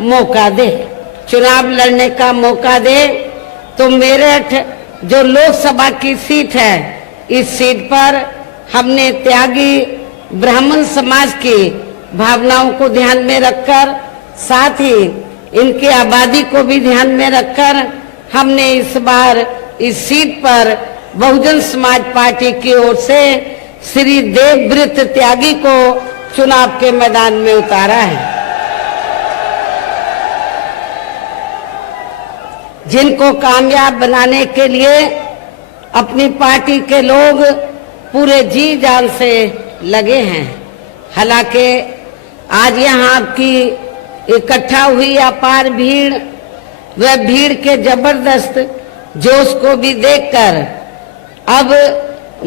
मौका दे, चुनाव लड़ने का मौका दे। तो मेरठ जो लोकसभा की सीट है, इस सीट पर हमने त्यागी ब्राह्मण समाज की भावनाओं को ध्यान में रखकर, साथ ही इनकी आबादी को भी ध्यान में रखकर हमने इस बार इस सीट पर बहुजन समाज पार्टी की ओर से श्री देवव्रत त्यागी को चुनाव के मैदान में उतारा है, जिनको कामयाब बनाने के लिए अपनी पार्टी के लोग पूरे जी जान से लगे हैं। हालांकि आज यहाँ आपकी इकट्ठा हुई अपार भीड़, वह भीड़ के जबरदस्त जोश को भी देखकर अब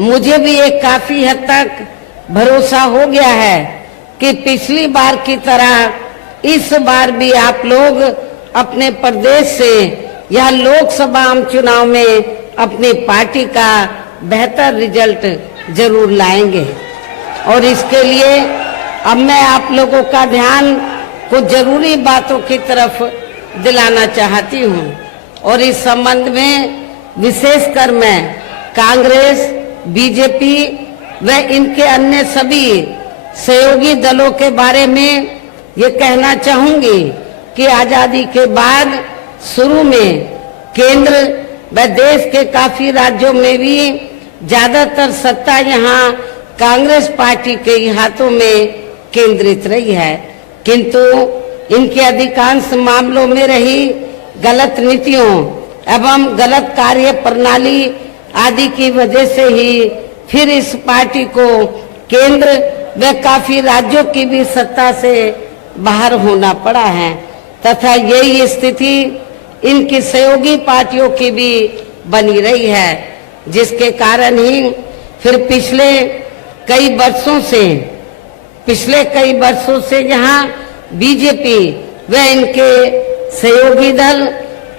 मुझे भी एक काफी हद तक भरोसा हो गया है कि पिछली बार की तरह इस बार भी आप लोग अपने प्रदेश से यह लोकसभा आम चुनाव में अपनी पार्टी का बेहतर रिजल्ट जरूर लाएंगे। और इसके लिए अब मैं आप लोगों का ध्यान कुछ जरूरी बातों की तरफ दिलाना चाहती हूँ, और इस संबंध में विशेषकर मैं कांग्रेस, बीजेपी व इनके अन्य सभी सहयोगी दलों के बारे में ये कहना चाहूंगी कि आजादी के बाद शुरू में केंद्र व देश के काफी राज्यों में भी ज्यादातर सत्ता यहाँ कांग्रेस पार्टी के हाथों में केंद्रित रही है, किंतु इनके अधिकांश मामलों में रही गलत नीतियों एवं गलत कार्य प्रणाली आदि की वजह से ही फिर इस पार्टी को केंद्र व काफी राज्यों की भी सत्ता से बाहर होना पड़ा है, तथा यही स्थिति इनकी सहयोगी पार्टियों की भी बनी रही है, जिसके कारण ही फिर पिछले कई वर्षों से यहाँ बीजेपी व इनके सहयोगी दल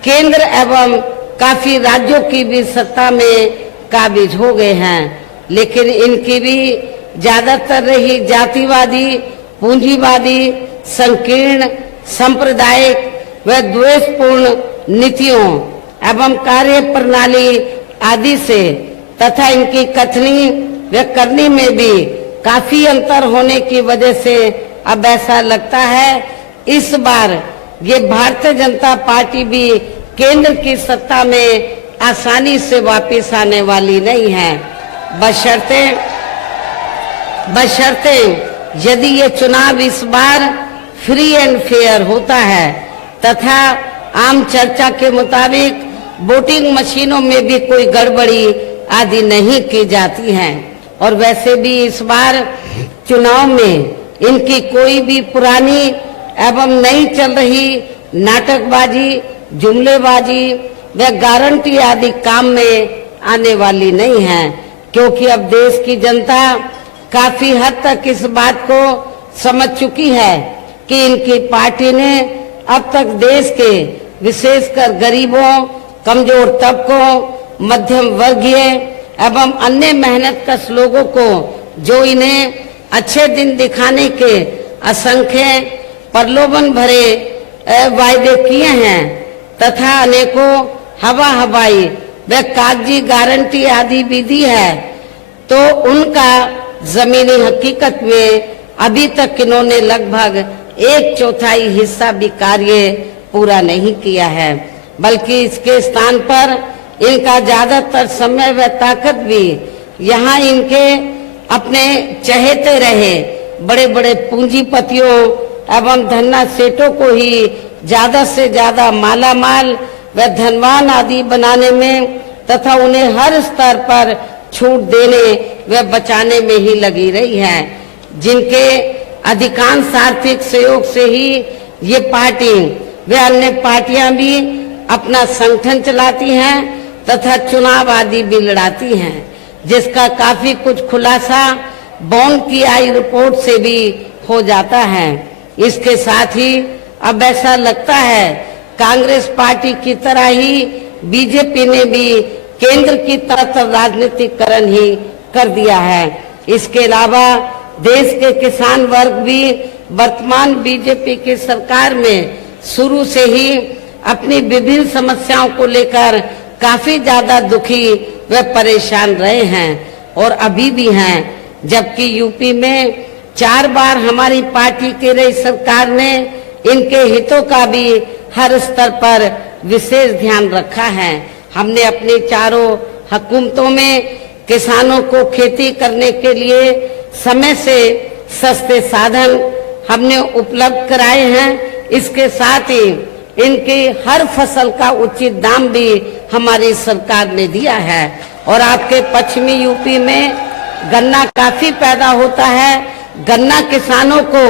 केंद्र एवं काफी राज्यों की भी सत्ता में काबिज हो गए हैं, लेकिन इनकी भी ज्यादातर रही जातिवादी, पूंजीवादी, संकीर्ण, सांप्रदायिक व द्वेषपूर्ण नीतियों एवं कार्य प्रणाली आदि से तथा इनकी कथनी व करनी में भी काफी अंतर होने की वजह से अब ऐसा लगता है इस बार ये भारतीय जनता पार्टी भी केंद्र की सत्ता में आसानी से वापस आने वाली नहीं है, बशर्ते यदि ये चुनाव इस बार फ्री एंड फेयर होता है तथा आम चर्चा के मुताबिक वोटिंग मशीनों में भी कोई गड़बड़ी आदि नहीं की जाती है। और वैसे भी इस बार चुनाव में इनकी कोई भी पुरानी एवं नई चल रही नाटकबाजी, जुमलेबाजी व गारंटी आदि काम में आने वाली नहीं है, क्योंकि अब देश की जनता काफी हद तक इस बात को समझ चुकी है कि इनकी पार्टी ने अब तक देश के विशेषकर गरीबों, कमजोर तबकों, मध्यम वर्गीय एवं अन्य मेहनतकश लोगों को जो इन्हें अच्छे दिन दिखाने के असंख्य प्रलोभन भरे वायदे किए हैं तथा अनेकों हवाई व कागजी गारंटी आदि भी दी है, तो उनका जमीनी हकीकत में अभी तक इन्होंने लगभग 1/4 हिस्सा भी कार्य पूरा नहीं किया है, बल्कि इसके स्थान पर इनका ज्यादातर समय व ताकत भी यहाँ इनके अपने चहेते रहे बड़े बड़े पूंजीपतियों एवं धन्ना सेठों को ही ज्यादा से ज्यादा मालामाल व धनवान आदि बनाने में तथा उन्हें हर स्तर पर छूट देने व बचाने में ही लगी रही है, जिनके अधिकांश आर्थिक सहयोग से ही ये पार्टी व अन्य पार्टियां भी अपना संगठन चलाती हैं तथा चुनाव आदि भी लड़ाती हैं, जिसका काफी कुछ खुलासा बॉन्ड की आई रिपोर्ट से भी हो जाता है। इसके साथ ही अब ऐसा लगता है कांग्रेस पार्टी की तरह ही बीजेपी ने भी केंद्र की तरफ राजनीतिकरण ही कर दिया है। इसके अलावा देश के किसान वर्ग भी वर्तमान बीजेपी की सरकार में शुरू से ही अपनी विभिन्न समस्याओं को लेकर काफी ज्यादा दुखी व परेशान रहे हैं और अभी भी हैं। जबकि यूपी में 4 बार हमारी पार्टी की रही सरकार ने इनके हितों का भी हर स्तर पर विशेष ध्यान रखा है। हमने अपनी चारों हुकूमतों में किसानों को खेती करने के लिए समय से सस्ते साधन हमने उपलब्ध कराए हैं। इसके साथ ही इनकी हर फसल का उचित दाम भी हमारी सरकार ने दिया है। और आपके पश्चिमी यूपी में गन्ना काफी पैदा होता है। गन्ना किसानों को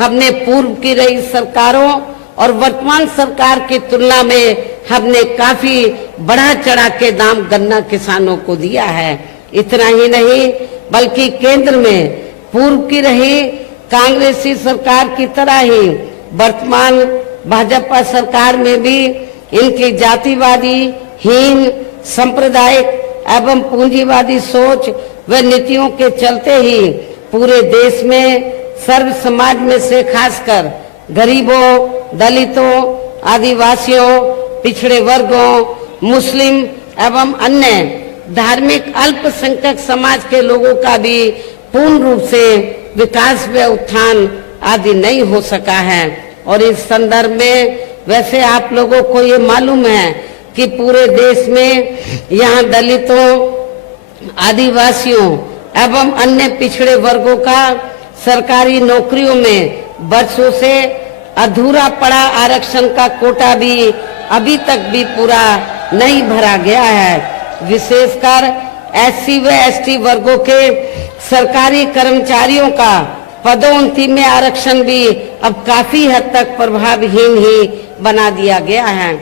हमने पूर्व की रही सरकारों और वर्तमान सरकार की तुलना में हमने काफी बढ़ा चढ़ा के दाम गन्ना किसानों को दिया है। इतना ही नहीं बल्कि केंद्र में पूर्व की रही कांग्रेसी सरकार की तरह ही वर्तमान भाजपा सरकार में भी इनकी जातिवादी, हीन, सांप्रदायिक एवं पूंजीवादी सोच व नीतियों के चलते ही पूरे देश में सर्व समाज में से खासकर गरीबों, दलितों, आदिवासियों, पिछड़े वर्गों, मुस्लिम एवं अन्य धार्मिक अल्पसंख्यक समाज के लोगों का भी पूर्ण रूप से विकास व उत्थान आदि नहीं हो सका है। और इस संदर्भ में वैसे आप लोगों को ये मालूम है कि पूरे देश में यहाँ दलितों, आदिवासियों एवं अन्य पिछड़े वर्गों का सरकारी नौकरियों में वर्षों से अधूरा पड़ा आरक्षण का कोटा भी अभी तक भी पूरा नहीं भरा गया है। विशेषकर एससी व एसटी वर्गों के सरकारी कर्मचारियों का पदोन्नति में आरक्षण भी अब काफी हद तक प्रभावहीन ही बना दिया गया है।